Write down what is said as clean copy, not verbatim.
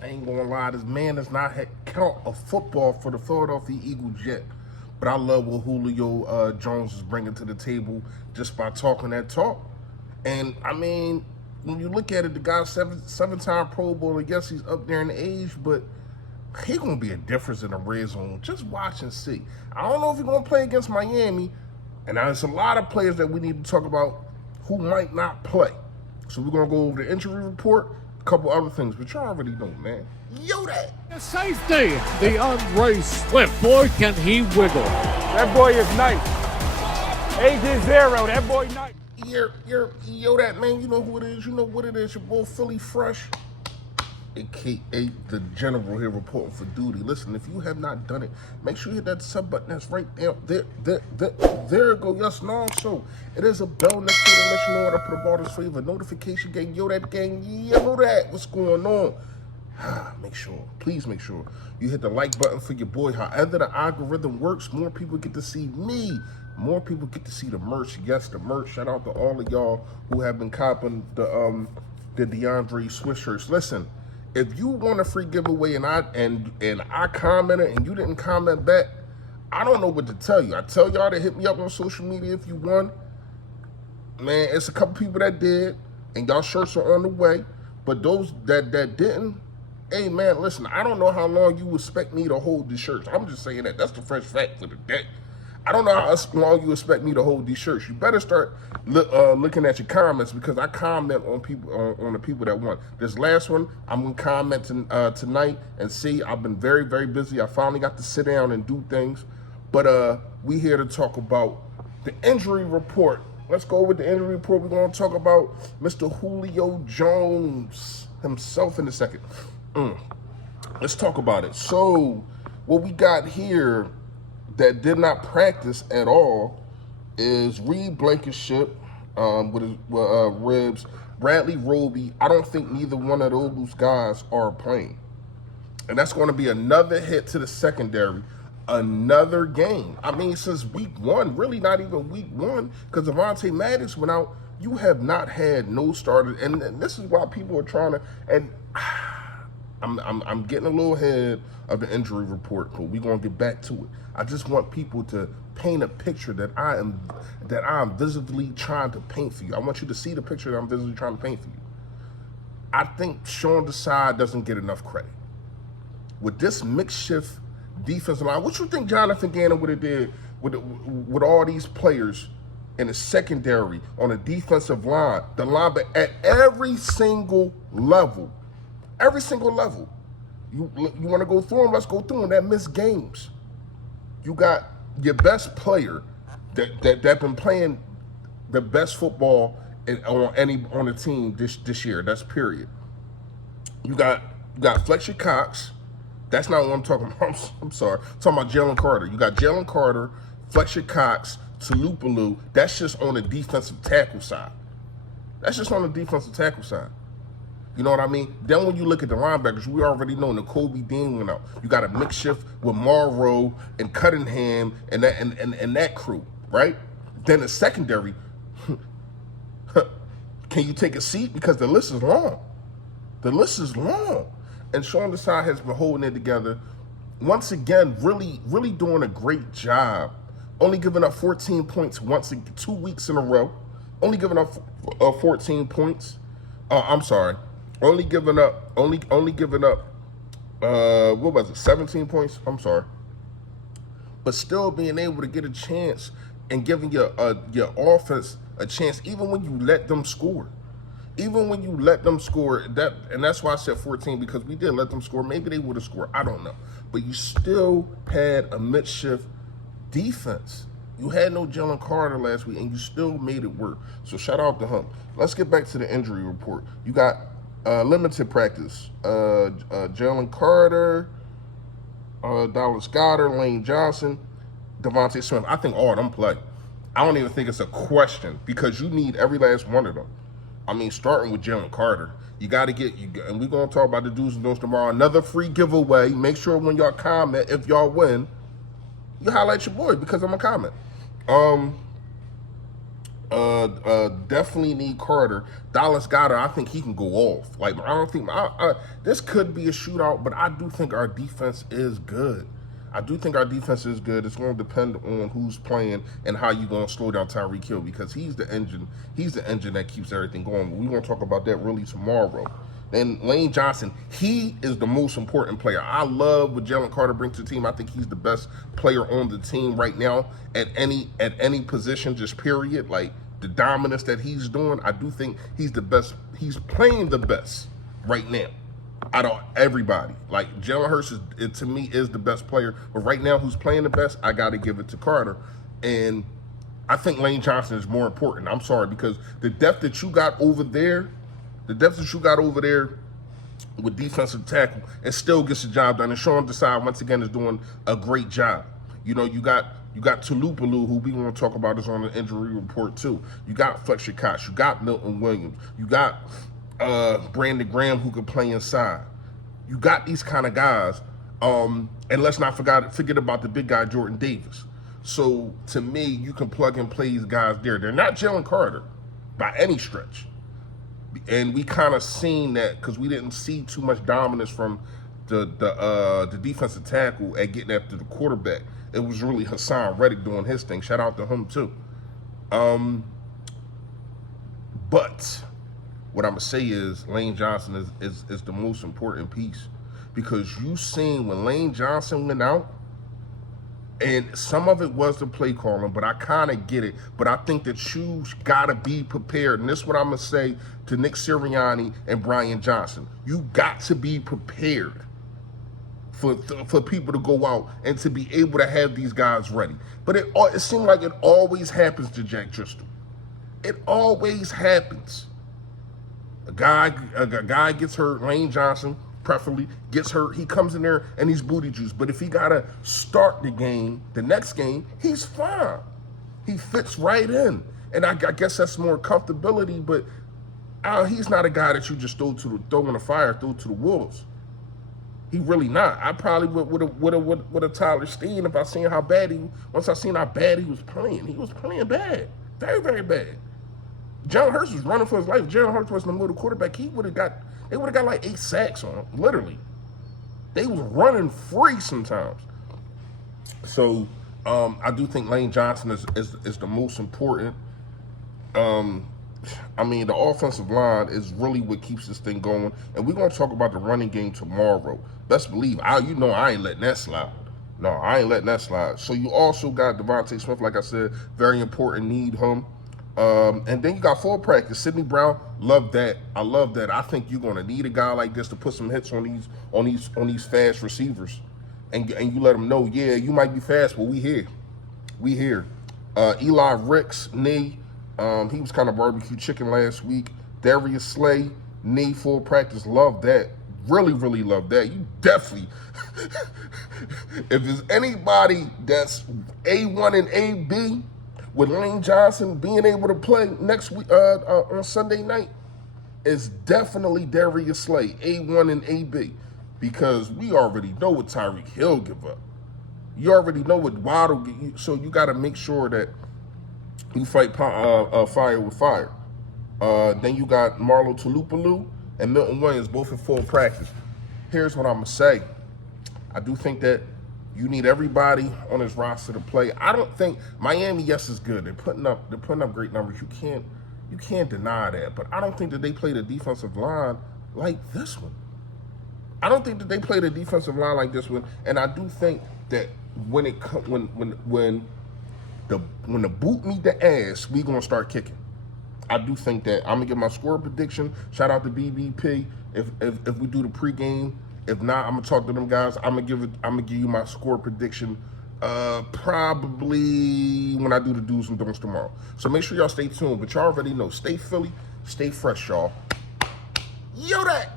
I ain't gonna lie, this man does not count a football for the Philadelphia Eagles yet. But I love what Julio Jones is bringing to the table just by talking that talk. And I mean, when you look at it, the guy's seven-time Pro Bowler. Yes, he's up there in age, but he gonna be a difference in the red zone. Just watch and see. I don't know if he's gonna play against Miami, and there's a lot of players that we need to talk about who might not play. So we're gonna go over the injury report, a couple other things, but y'all already know, man. Yo, that Safety, the Andre Swift. Boy, can he wiggle. That boy is nice. Age 0, that boy nice. Yo, that man, you know who it is. You know what it is. Your boy Philly Fresh, aka the General here reporting for duty. Listen, if you have not done it, make sure you hit that sub button that's right there. There it go. Yes, no. So it is a bell next to the let you know what I put about this favor. Notification gang, yo, that gang, yo, that. What's going on? Please make sure you hit the like button for your boy. However the algorithm works, more people get to see me. More people get to see the merch. Yes, the merch. Shout out to all of y'all who have been copping the DeAndre Swift shirts. Listen, if you want a free giveaway and I commented and you didn't comment back, I don't know what to tell you. I tell y'all to hit me up on social media if you won. Man, it's a couple people that did, and y'all shirts are on the way. But those that didn't, hey man, listen, I don't know how long you expect me to hold these shirts. I'm just saying that. That's the fresh fact for the day. I don't know how long you expect me to hold these shirts. You better start looking at your comments, because I comment on people on the people that won. This last one, I'm gonna comment tonight and see. I've been very, very busy. I finally got to sit down and do things, but we here to talk about the injury report. Let's go with the injury report. We're gonna talk about Mr. Julio Jones himself in a second. Let's talk about it. So what we got here that did not practice at all is Reed Blankenship with his ribs. Bradley Roby. I don't think neither one of those guys are playing. And that's going to be another hit to the secondary, another game. I mean, since week one, really not even week one, because Avonte Maddox went out, you have not had no starters. And this is why people are trying to, and I'm getting a little ahead of the injury report, but we're gonna get back to it. I just want people to paint a picture that I am visibly trying to paint for you. I want you to see the picture that I'm visibly trying to paint for you. I think Sean Desai doesn't get enough credit. With this makeshift defensive line, what you think Jonathan Gannon would have did with all these players in the secondary, on the defensive line, the line, but at every single level. Every single level. You want to go through them? Let's go through them. That missed games. You got your best player that been playing the best football on the team this year. That's period. You got Fletcher Cox. That's not what I'm talking about. I'm sorry. I'm talking about Jalen Carter. You got Jalen Carter, Fletcher Cox, Tulupalu. That's just on the defensive tackle side. That's just on the defensive tackle side. You know what I mean? Then when you look at the linebackers, we already know Nakobe Dean went out. You got a makeshift with Morrow and Cunningham and that crew, right? Then the secondary, can you take a seat? Because the list is long. The list is long. And Sean Desai has been holding it together. Once again, really, really doing a great job. Only giving up 14 points 2 weeks in a row. Only giving up 14 points. I'm sorry. Only giving up, what was it, 17 points? I'm sorry. But still being able to get a chance and giving your offense a chance, even when you let them score. Even when you let them score, and that's why I said 14, because we did let them score. Maybe they would have scored. I don't know. But you still had a makeshift defense. You had no Jalen Carter last week, and you still made it work. So shout out to him. Let's get back to the injury report. You got limited practice. Jalen Carter, Dallas Goedert, Lane Johnson, Devontae Smith. I think all of them play. I don't even think it's a question, because you need every last one of them. I mean, starting with Jalen Carter. You got to get, and we're going to talk about the do's and don'ts tomorrow. Another free giveaway. Make sure when y'all comment, if y'all win, you highlight your boy, because I'm going to comment. Definitely need Carter. Dallas Goedert, I think he can go off. Like, I don't think this could be a shootout, but I do think our defense is good. It's going to depend on who's playing and how you're going to slow down Tyreek Hill, because he's the engine. He's the engine that keeps everything going. We're going to talk about that really tomorrow. Then Lane Johnson, he is the most important player. I love what Jalen Carter brings to the team. I think he's the best player on the team right now at any position, just period. Like, the dominance that he's doing, I do think he's the best. He's playing the best right now out of everybody. Like, Jalen Hurts, to me, is the best player. But right now, who's playing the best, I got to give it to Carter. And I think Lane Johnson is more important. I'm sorry, because the depth that you got over there, with defensive tackle, it still gets the job done. And Sean Desai, once again, is doing a great job. You know, you got Tulupalu, who we want to talk about, is on the injury report too. You got Fletcher Cox. You got Milton Williams. You got Brandon Graham, who can play inside. You got these kind of guys. And let's not forget about the big guy, Jordan Davis. So, to me, you can plug and play these guys there. They're not Jalen Carter by any stretch. And we kind of seen that because we didn't see too much dominance from the defensive tackle at getting after the quarterback. It was really Hassan Reddick doing his thing. Shout out to him too. But what I'm gonna say is Lane Johnson is the most important piece, because you seen when Lane Johnson went out, and some of it was the play calling, but I kind of get it. But I think that you got to be prepared. And this is what I'm going to say to Nick Sirianni and Brian Johnson. You got to be prepared for people to go out and to be able to have these guys ready. But it seems like it always happens to Jack Tristan. It always happens. A guy gets hurt, Lane Johnson, preferably, gets hurt, he comes in there and he's booty juice. But if he gotta start the next game, he's fine. He fits right in. And I guess that's more comfortability, but he's not a guy that you just throw in the fire, throw to the wolves. He really not. I probably would have Tyler Steen if I seen how bad once I seen how bad he was playing. He was playing bad. Very, very bad. Jalen Hurts was running for his life. Jalen Hurts was the middle quarterback. They would have got like 8 sacks on him, literally. They was running free sometimes. So I do think Lane Johnson is the most important. I mean, the offensive line is really what keeps this thing going. And we're going to talk about the running game tomorrow. Best believe, I ain't letting that slide. No, I ain't letting that slide. So you also got Devontae Smith, like I said, very important, need him. And then you got full practice. Sidney Brown, love that. I love that. I think you're going to need a guy like this to put some hits on these fast receivers, and you let them know, yeah, you might be fast, but we here. Eli Ricks, knee. He was kind of barbecue chicken last week. Darius Slay, knee, full practice. Love that. Really, really love that. You definitely, if there's anybody that's A1 and AB, with Lane Johnson being able to play next week on Sunday night, is definitely Darius Slay, A1 and AB, because we already know what Tyreek Hill give up. You already know what Waddle get you, so you got to make sure that you fight fire with fire. Then you got Marlo Tulupalu and Milton Williams, both in full practice. Here's what I'm going to say. I do think that you need everybody on this roster to play. I don't think Miami, yes, is good. They're putting up great numbers. You can't deny that. But I don't think that they played a defensive line like this one. And I do think that when the boot meet the ass, we gonna start kicking. I do think that. I'm gonna give my score prediction. Shout out to BBP if we do the pregame. If not, I'm gonna talk to them guys. I'm gonna give you my score prediction probably when I do the do's and don'ts tomorrow. So make sure y'all stay tuned. But y'all already know, stay Philly, stay fresh, y'all. Yo, that.